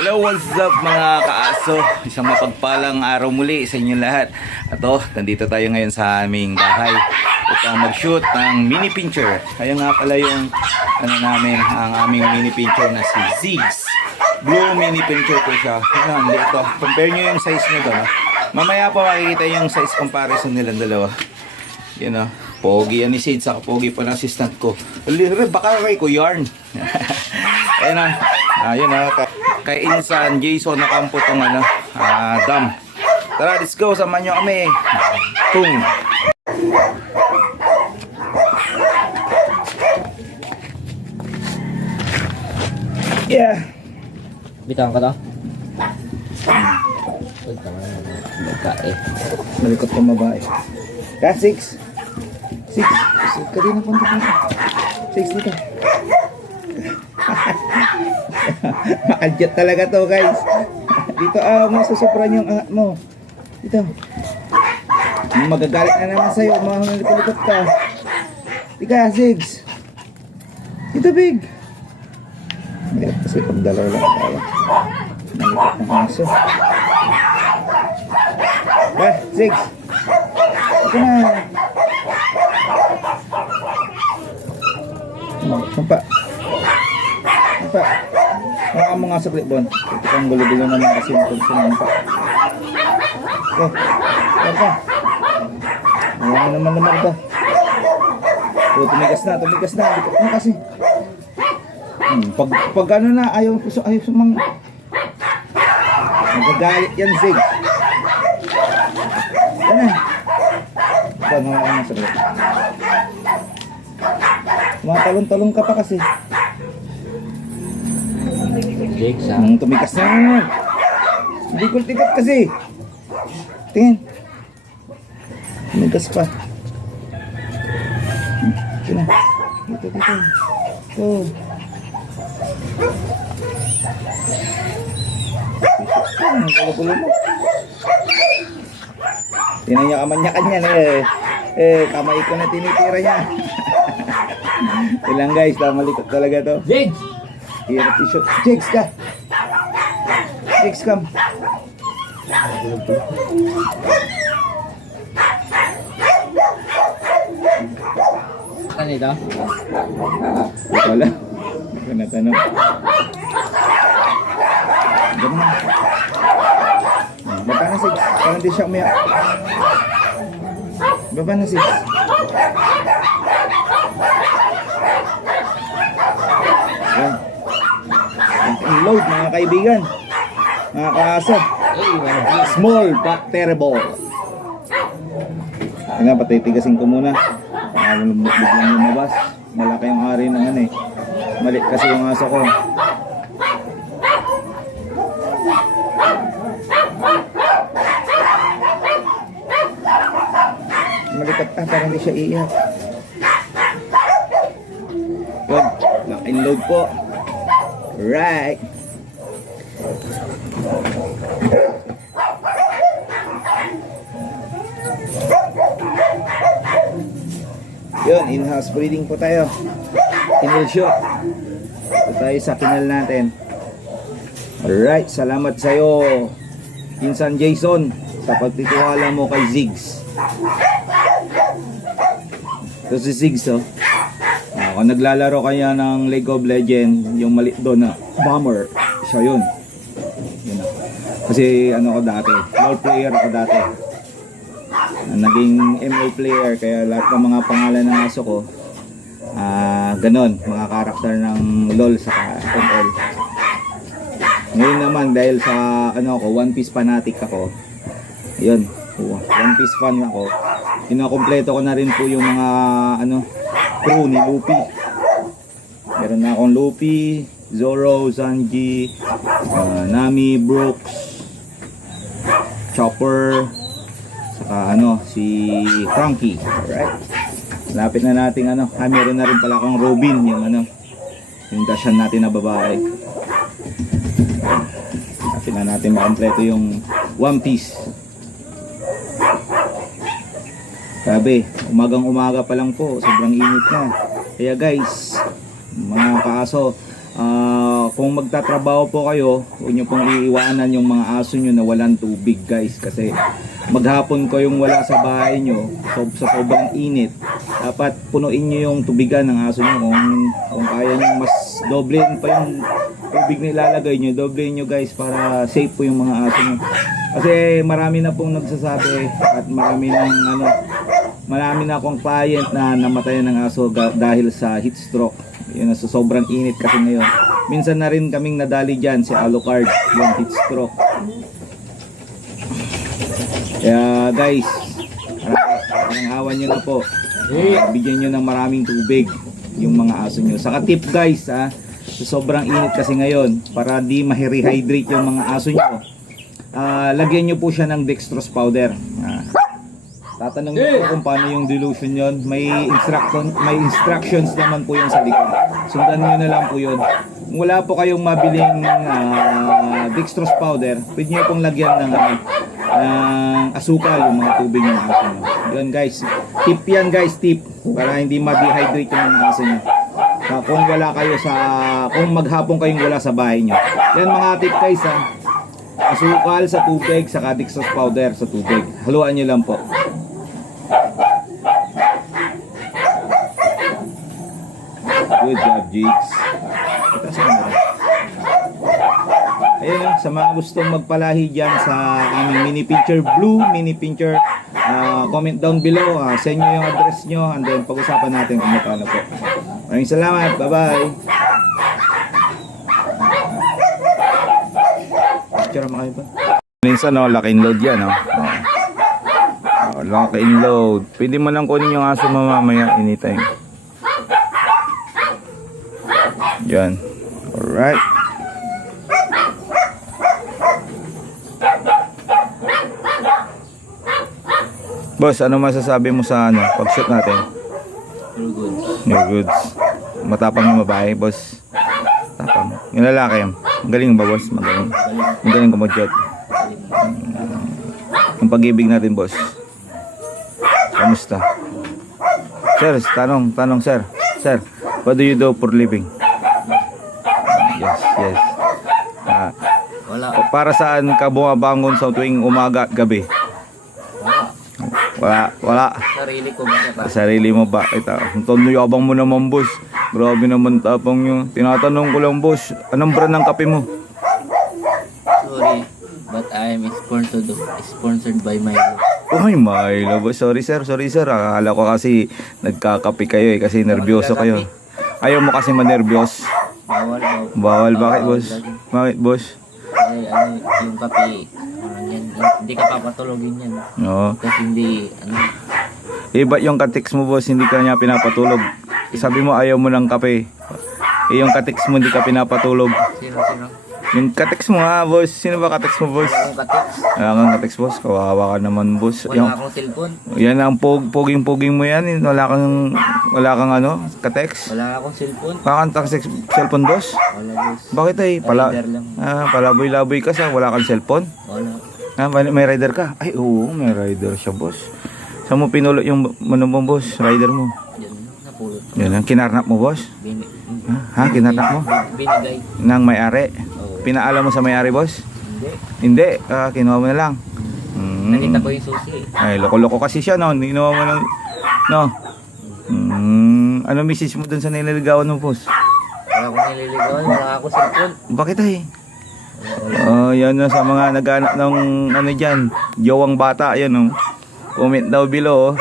Hello, what's up mga kaaso? Isang mapagpalang araw muli sa inyo lahat. Ato, nandito tayo ngayon sa aming bahay upang mag-shoot ng mini pincher. Kaya nga pala yung namin, ang aming mini pincher na si Ziggs. Blue mini pincher po siya. Yan, dito. Compare nyo yung size nito. No? Mamaya pa makikita yung size comparison nilang dalawa. Yun o. Pogi yan ni Sid, saka pogi pa ng assistant ko. Baka kay ko yarn. Ayun na. Ayun na. Kay Insan Jason nakampo tong dam. Tara, let's go. Samahan nyo kami. Boom. Yeah. Bitawan ka to? Nagkae. Malikot kong babae. Kaya 6. 6. Ka din ang konti dito. 6 dito. Makadyat talaga to, guys. Dito, masusupran yung angat mo. Dito. Magagalit na naman sa'yo. Malikot ka. Tika, 6. Dito, big. Malikot kasi pag dalawa lang tayo. Malikot ng aso. Kaya, 6. Ito na. Sampa. Sampa. Mga mga saglit bon. Ito kang gulo-gulo naman kasi yung sumampa. Okay. Sampa. Ayan naman ito. So, tumigas na. Dito na kasi. Pag ano na, ayaw sumang. Magagalit yan, Zig. Yan na. Ito, mga saglit. Matalong-talong ka pa kasi. Jake, sa Tumigas na naman. Hindi ko tikat kasi. Tingin. Tumigas pa. Ito na. Dito. Ito. Ang gulo-gulo mo. Tinanyakan yan kamay ko na tinitira niya. Ilang guys, malikot talaga to. Jake! Hirap i-shoot. Jigs ka! Jigs come! Ano ito? Wala. Hindi ko natanong. Ganun. Baba na 6. Parang di siya umiyak. Baba na 6. Yan. Load mga kaibigan. Mga kaasa. Small but terrible. Kaya patitigasin ko muna. Biglang lumabas. Malaki yung hari ng Mali kasi yung aso ko. Malikat parang hindi siya iiyak. Yun, lock-and-load po. Right. Yun, in-house breeding po tayo. In-shoot. Ito tayo sa kinal natin. Alright, salamat sa'yo, Insan Jason, sa pagtitiwala mo kay Ziggs. Ito si Ziggs, kung naglalaro kaya ng League of Legends, yung maliit doon na bomber, siya yun. Kasi ko dati, LoL player ako dati. Naging ML player, kaya lahat ng mga pangalan ng aso ko, ganon, mga karakter ng LoL sa ML. Ngayon naman, dahil sa One Piece fanatic ako, yun, One Piece fan ako, kinakompleto ko na rin po yung mga crew ni Luffy. Meron na akong Luffy, Zoro, Sanji, Nami, Brooks, Chopper, saka si Frankie. Alright. Lapit na natin meron na rin pala akong Robin, yung dashan natin na babae. Lapit na natin makompleto yung One Piece. Sabi, umagang umaga pa lang po, sobrang init na. Kaya guys, mga kaaso, Kung magtatrabaho po kayo, huwag nyo pong iiwanan yung mga aso nyo na walang tubig guys, kasi maghapon kayong wala sa bahay nyo sa sobrang init, dapat punuin nyo yung tubigan ng aso nyo. Kung kaya nyo mas doblein pa yung tubig na ilalagay nyo, doblein nyo guys para safe po yung mga aso nyo. Kasi marami na pong nagsasabi at marami na akong client na namatayan ng aso dahil sa heat stroke. Yun, sa sobrang init kasi ngayon. Minsan na rin kaming nadali dyan si Alucard, yung heat stroke. Kaya guys, awan nyo na po. Bigyan nyo ng maraming tubig yung mga aso nyo. Saka tip guys, sa sobrang init kasi ngayon, para di ma-rehydrate yung mga aso nyo, lagyan nyo po siya ng dextrose powder. Tatanong niyo po kung paano yung dilution yon. May instructions naman po yun sa likod. Sundan niyo na lang po yun. Kung wala po kayong mabiling dextrose powder, pwede niyo pong lagyan ng asukal yung mga tubig ng aso niyo. Yun guys. Tip yan guys, tip. Para hindi ma-dehydrate yung mga aso niyo. Kung maghapon kayong wala sa bahay niyo. Yan mga tip guys asukal sa tubig, saka dextrose powder sa tubig. Haluan niyo lang po. Good job, Jigs. Ayun, sa mga gustong magpalahi dyan sa aming mini pincher, blue mini pincher, comment down below, send nyo yung address nyo, and then pag-usapan natin kung magkano po. Maraming salamat, bye bye. Picture mo kayo ba? Minsan lock and load yan lock and load. Pwede mo lang kunin yung aso mamaya anytime. Yan. Alright. Boss, ano masasabi mo sa pag-shoot natin? You're good. You're good. Matapang yung babae, boss. Tapang. Yung lalaki, magaling ba, boss? Magaling kumag-shoot. Yung pag-ibig natin, boss. Kamusta? Sir, tanong, sir. Sir, what do you do for living? Yes. Wala. Para saan ka bumabangon sa tuwing umaga at gabi? Wala. Sarili ko ba? Sarili mo ba? Ang tono yabang mo naman, boss. Grabe naman tapang nyo. Tinatanong ko lang, boss, anong brand ng kape mo? Sorry, but I am sponsored by Milo. Uy, Milo, boss. Sorry, sir. Akala ko kasi nagkakape kayo kasi nervyoso kayo. Ayaw mo kasi manervyos. Bawal. Bakit, boss? Bakit, boss? Kasi yung kape, yan, hindi ka papatulogin yan. Oo. Kasi hindi, Iba yung katiks mo, boss, hindi ka niya pinapatulog. Sabi mo ayaw mo ng kape. Yung katiks mo hindi ka pinapatulog. Sino? Yung katiks mo boss. Sino ba katiks mo, boss? Wala akong katiks. Wala kang katiks, boss. Kawawa ka naman, boss. Wala akong cellphone. Yan ang poging mo yan. Wala kang katiks. Wala akong cellphone. Bakang cellphone, boss? Wala, boss. Bakit Rider lang. Palaboy-laboy ka sa wala kang cellphone? Wala. May rider ka? Ay, oo, may rider siya, boss. Saan mo pinulot yung boss? Rider mo? Yan, napulot. Yan ang kinarnap mo, boss? Kinarnap mo? Binigay. Nang may-ari? Oo. Pinaalam mo sa may-ari, boss? Hindi. Hindi, kinuha mo na lang. Nakita ko yung susi. Ay, loko-loko kasi siya, no? Kinuha mo lang, no? Ano message mo dun sa nililigawan mo, boss? Wala akong nililigawan. Wala akong cellphone. Bakit ay? Yan na sa mga naghanap ng dyan, jowang bata, yan, no? Comment daw below,